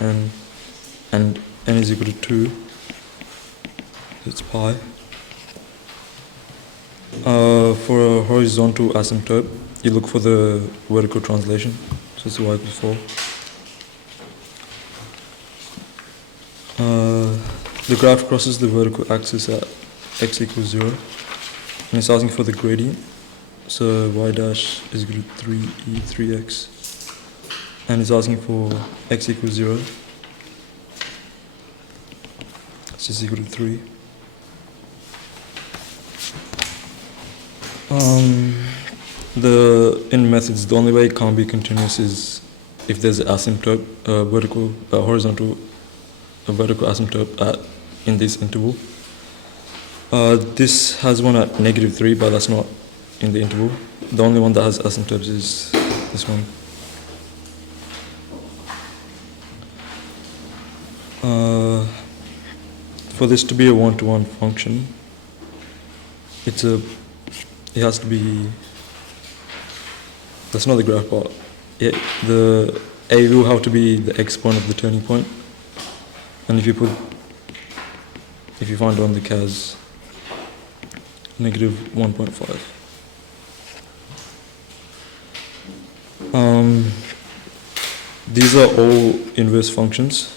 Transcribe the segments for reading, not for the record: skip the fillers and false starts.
n, and n is equal to 2, so it's pi. For a horizontal asymptote, you look for the vertical translation, so it's y equals 4. The graph crosses the vertical axis at x equals 0, and it's asking for the gradient, so y dash is equal to 3e 3x, and it's asking for x equals 0, which is equal to 3. In methods, the only way it can't be continuous is if there's an asymptote, vertical asymptote in this interval. This has one at -3, but that's not in the interval. The only one that has asymptotes is this one. For this to be a one-to-one function, it has to be. That's not the graph part. The A will have to be the x point of the turning point, and if you find on the CAS -1.5. These are all inverse functions,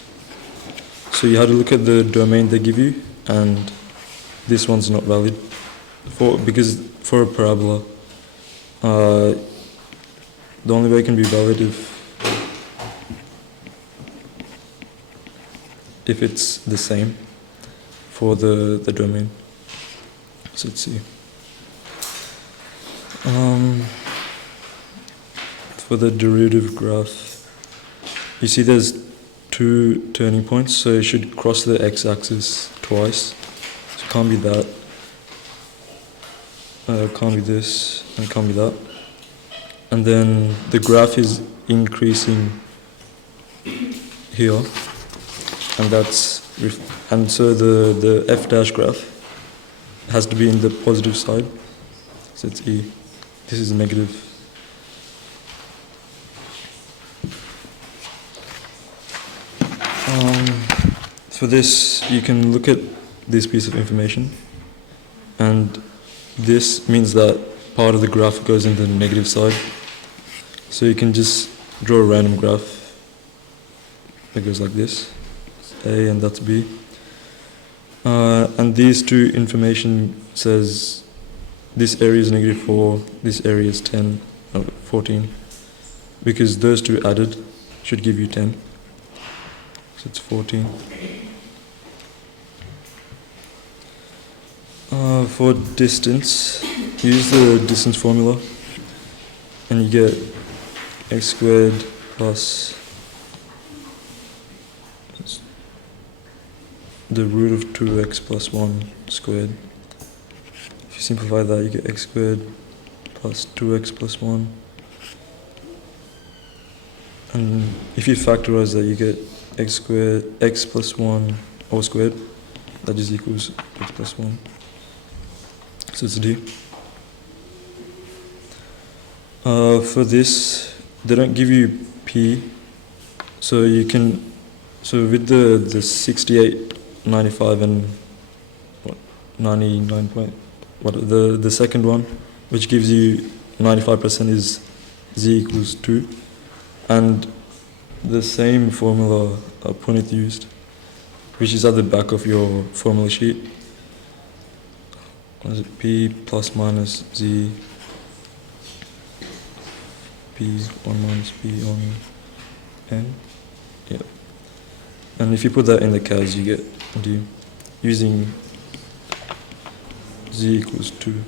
so you have to look at the domain they give you, and this one's not valid because for a parabola, the only way it can be valid if it's the same for the domain. So let's see. For the derivative graph, you see there's 2 turning points, so it should cross the x-axis twice. So it can't be that. It can't be this, and it can't be that. And then the graph is increasing here, and so the f dash graph has to be in the positive side, so it's e. This is negative. For this, you can look at this piece of information, and this means that part of the graph goes in the negative side. So you can just draw a random graph that goes like this, A and that's B. And these two information says this area is -4, this area is 14, because those two added should give you 10. So it's 14. For distance, use the distance formula, and you get x squared plus the root of 2x plus 1 squared. If you simplify that, you get x squared plus 2x plus 1. And if you factorize that, you get x squared, x plus 1 all squared. That just equals x plus 1. So it's D. For this, they don't give you P, so you can, with the 68, 95 and 99 the second one, which gives you 95% is Z equals 2, and the same formula Punit used, which is at the back of your formula sheet. What is it? P plus minus Z, P1 minus P on N. Yeah. And if you put that in the CAS, you get D using Z equals 2.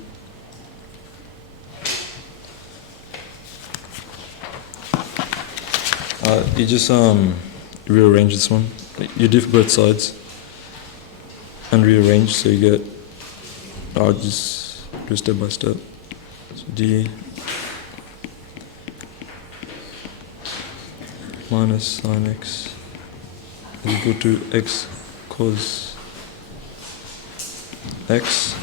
You just rearrange this one. You diff both sides and rearrange, so you get. I'll just do step by step. So D minus sin x is equal to x cos x,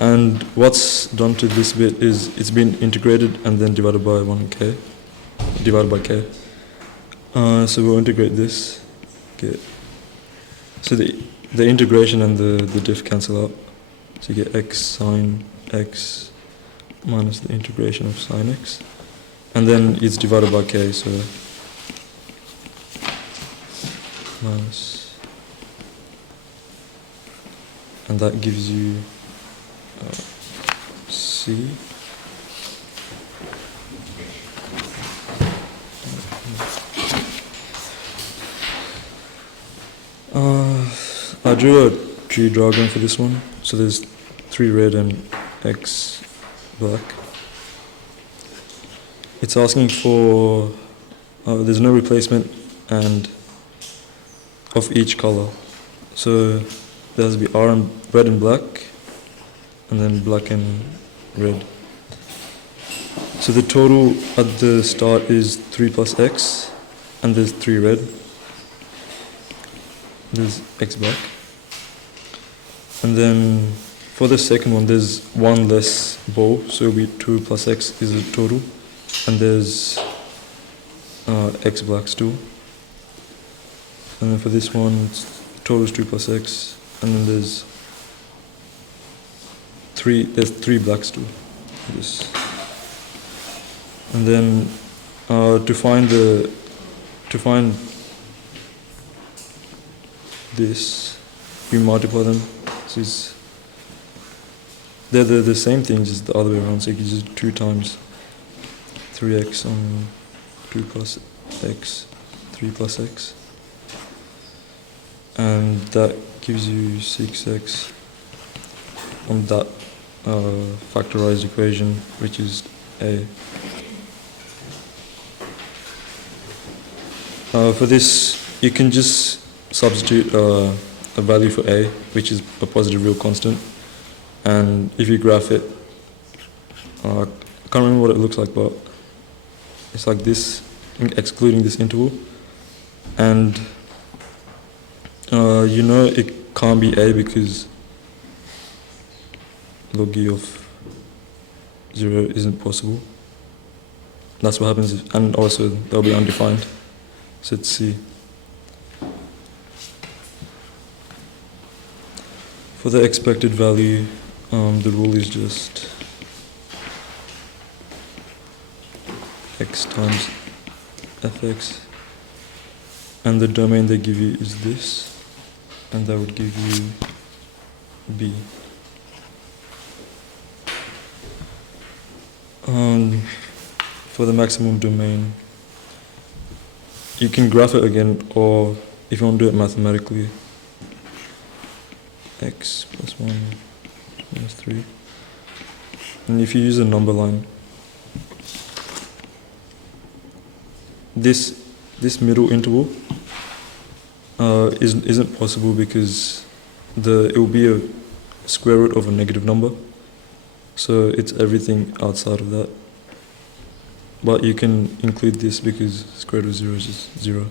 and what's done to this bit is it's been integrated and then divided by k. So we'll integrate this. Okay. So the integration and the diff cancel out. So you get x sine x minus the integration of sine x. And then it's divided by k, so minus. And that gives you c. I drew a tree diagram for this one. So there's 3 red and x black. It's asking for, there's no replacement and of each color. So there has to be R and red and black, and then black and red. So the total at the start is 3 plus x, and there's 3 red. There's x black. And then for the second one, there's 1 less ball, so it'll be 2 plus x is the total. And there's x blacks too. And then for this one, total is 2 plus x, and then there's 3 blacks too. This. And then to find this, we multiply them. So they're the same thing, just the other way around. So you can just 2 times 3x on 2 plus x, 3 plus x. And that gives you 6x on that factorized equation, which is a. For this, you can just substitute a value for a, which is a positive real constant. And if you graph it, I can't remember what it looks like, but it's like this, excluding this interval. And you know it can't be a because log e of 0 isn't possible. That's what happens, and also they'll be undefined. So it's C. For the expected value, the rule is just x times fx, and the domain they give you is this, and that would give you b. For the maximum domain, you can graph it again, or if you want to do it mathematically, x plus 1 minus 3. And if you use a number line, this middle interval isn't possible because it will be a square root of a negative number. So it's everything outside of that. But you can include this because square root of 0 is just 0.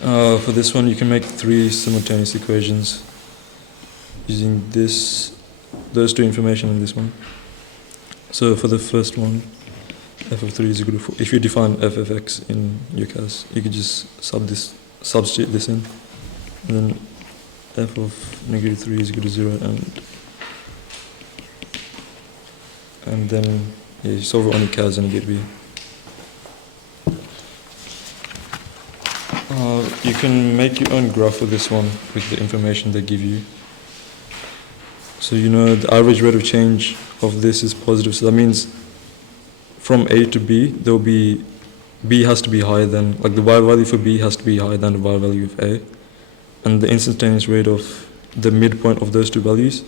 For this one, you can make 3 simultaneous equations using those 2 information and this one. So for the first one, f of 3 is equal to 4. If you define f of x in UCAS, you could just substitute this in, and then f of negative 3 is equal to 0, and then you solve it on UCAS and you get b. You can make your own graph for this one with the information they give you. So you know the average rate of change of this is positive, so that means from A to B, B has to be higher than, like the y value for B has to be higher than the y value of A, and the instantaneous rate of the midpoint of those 2 values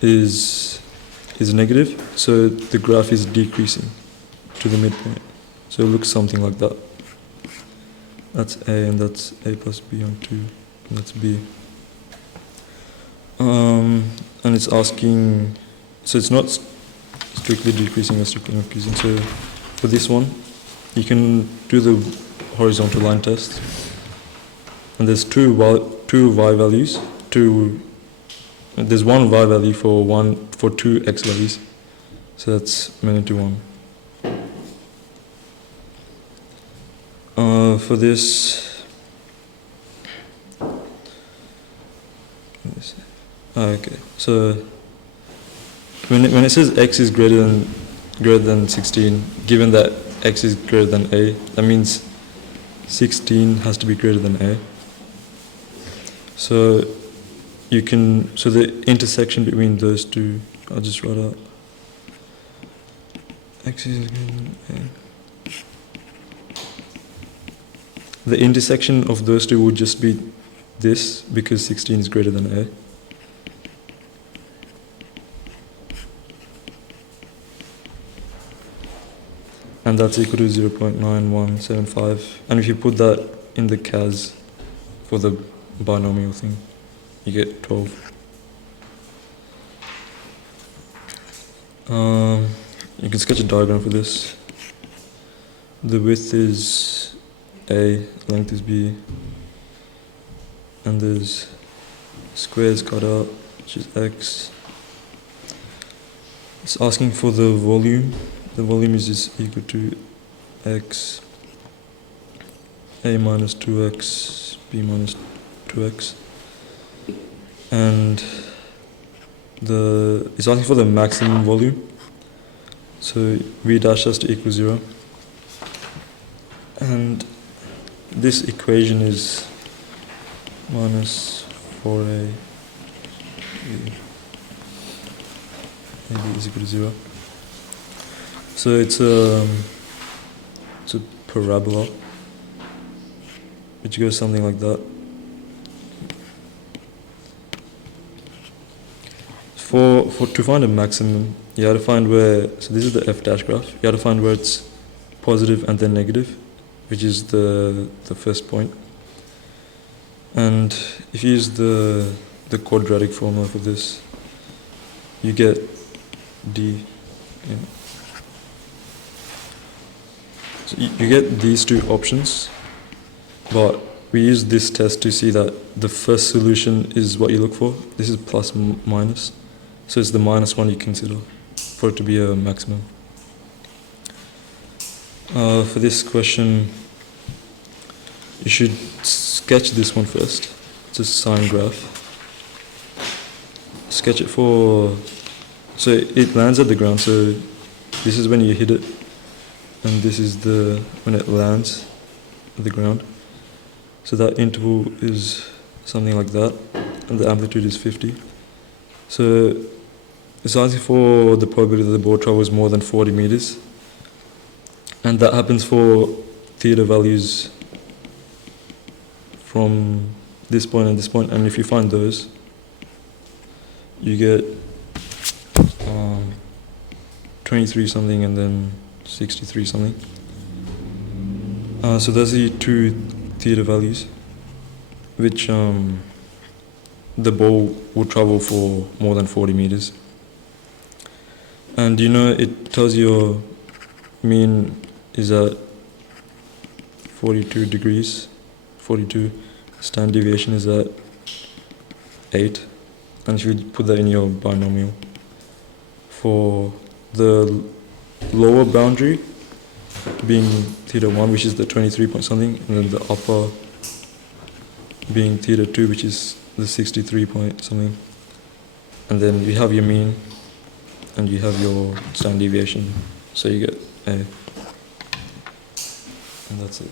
is negative, so the graph is decreasing to the midpoint. So it looks something like that. That's A, and that's A plus B on 2, and that's B. And it's asking, so it's not strictly decreasing or strictly increasing. So for this one, you can do the horizontal line test. And there's two y values. There's one y value for 2 x values. So that's magnitude 1. For this, okay, so when it says x is greater than 16, given that x is greater than a, that means 16 has to be greater than a. So the intersection between those two, I'll just write out x is greater than a. The intersection of those two would just be this, because 16 is greater than a. And that's equal to 0.9175. And if you put that in the CAS for the binomial thing, you get 12. You can sketch a diagram for this. The width is A, length is B, and there's squares cut out, which is X. It's asking for the volume. The volume is just equal to X, A minus 2X, B minus 2X. And it's asking for the maximum volume. So V dash has to equal 0. And this equation is minus 4A AB is equal to 0. So it's a parabola, which goes something like that. To find a maximum, you have to find where, so this is the f dash graph, you have to find where it's positive and then negative, which is the first point. And if you use the quadratic formula for this, you get d. Yeah. So you get these two options, but we use this test to see that the first solution is what you look for. This is plus minus, so it's the minus one you consider for it to be a maximum. For this question, you should sketch this one first. It's a sine graph. Sketch it so it lands at the ground, so this is when you hit it, and this is when it lands at the ground. So that interval is something like that, and the amplitude is 50. So it's asking for the probability that the ball travels more than 40 meters, and that happens for theta values from this point and this point. And if you find those, you get 23 something and then 63 something. So that's the two theta values, which the ball will travel for more than 40 meters. And it tells your mean is at 42 degrees, 42. Standard deviation is at 8. And if you put that in your binomial, for the lower boundary being theta 1, which is the 23 point something, and then the upper being theta 2, which is the 63 point something, and then you have your mean and you have your standard deviation, so you get A, and that's it.